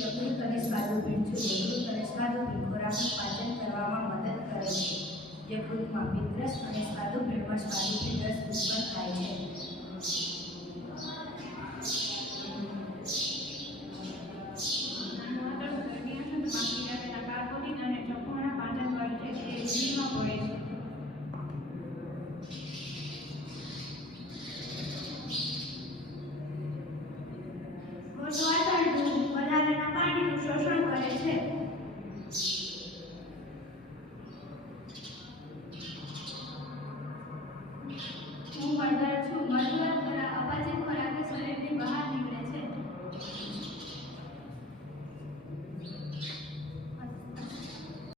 યકૃત અને સ્વાદુપિંડ છે. યકૃત અને સ્વાદુપિંડ ખોરાકનું પાચન કરવામાં મદદ કરે છે. યકૃતમાં પિત્તરસ અને સ્વાદુપિંડમાં સ્વાદુપિંડ રસ ઉત્પન્ન થાય છે.